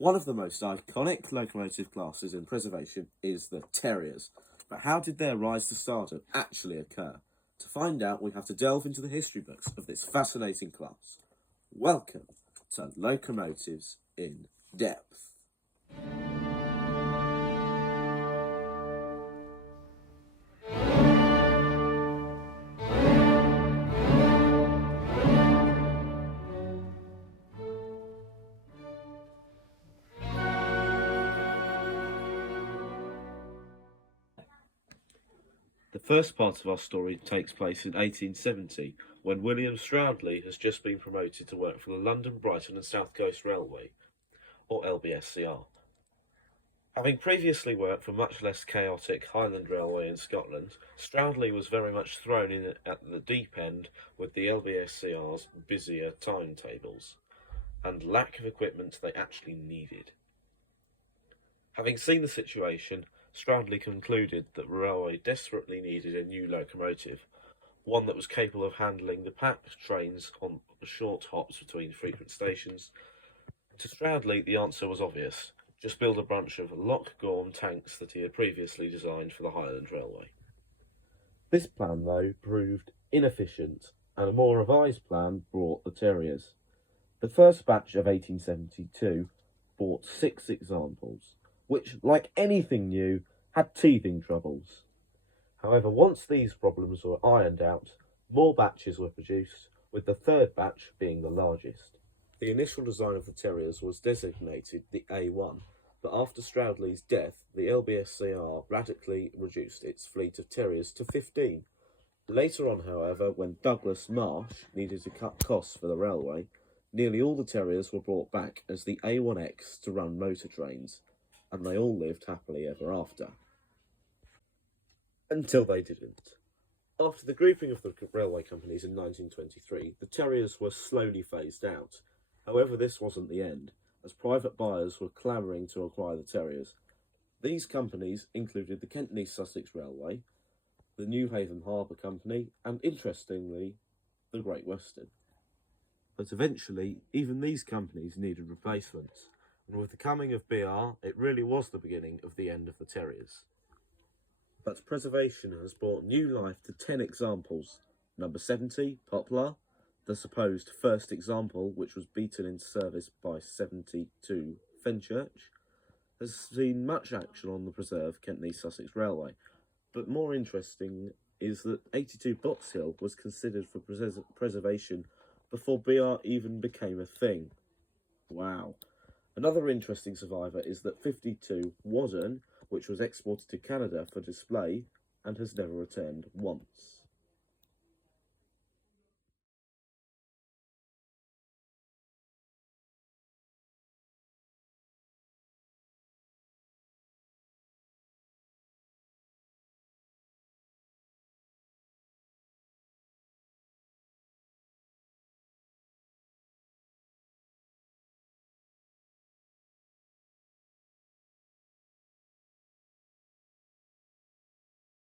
One of the most iconic locomotive classes in preservation is the Terriers. But how did their rise to stardom actually occur? To find out, we have to delve into the history books of this fascinating class. Welcome to Locomotives in Depth. The first part of our story takes place in 1870, when William Stroudley has just been promoted to work for the London, Brighton and South Coast Railway, or LBSCR. Having previously worked for much less chaotic Highland Railway in Scotland, Stroudley was very much thrown in at the deep end with the LBSCR's busier timetables and lack of equipment they actually needed. Having seen the situation, Stroudley concluded that the railway desperately needed a new locomotive, one that was capable of handling the packed trains on the short hops between frequent stations. To Stroudley, the answer was obvious: just build a bunch of lock-gorm tanks that he had previously designed for the Highland Railway. This plan, though, proved inefficient, and a more revised plan brought the Terriers. The first batch of 1872 brought 6 examples, which, like anything new, had teething troubles. However, once these problems were ironed out, more batches were produced, with the third batch being the largest. The initial design of the Terriers was designated the A1, but after Stroudley's death, the LBSCR radically reduced its fleet of Terriers to 15. Later on, however, when Douglas Marsh needed to cut costs for the railway, nearly all the Terriers were brought back as the A1x to run motor trains, and they all lived happily ever after. Until they didn't. After the grouping of the railway companies in 1923, the Terriers were slowly phased out. However, this wasn't the end, as private buyers were clamouring to acquire the Terriers. These companies included the Kent and East Sussex Railway, the New Haven Harbour Company, and, interestingly, the Great Western. But eventually, even these companies needed replacements, and with the coming of BR, it really was the beginning of the end of the Terriers. But preservation has brought new life to 10 examples. Number 70, Poplar, the supposed first example, which was beaten into service by 72 Fenchurch, has seen much action on the preserved Kent and East Sussex Railway. But more interesting is that 82 Box Hill was considered for preservation before BR even became a thing. Wow. Another interesting survivor is that 52 Wadden, which was exported to Canada for display and has never returned once.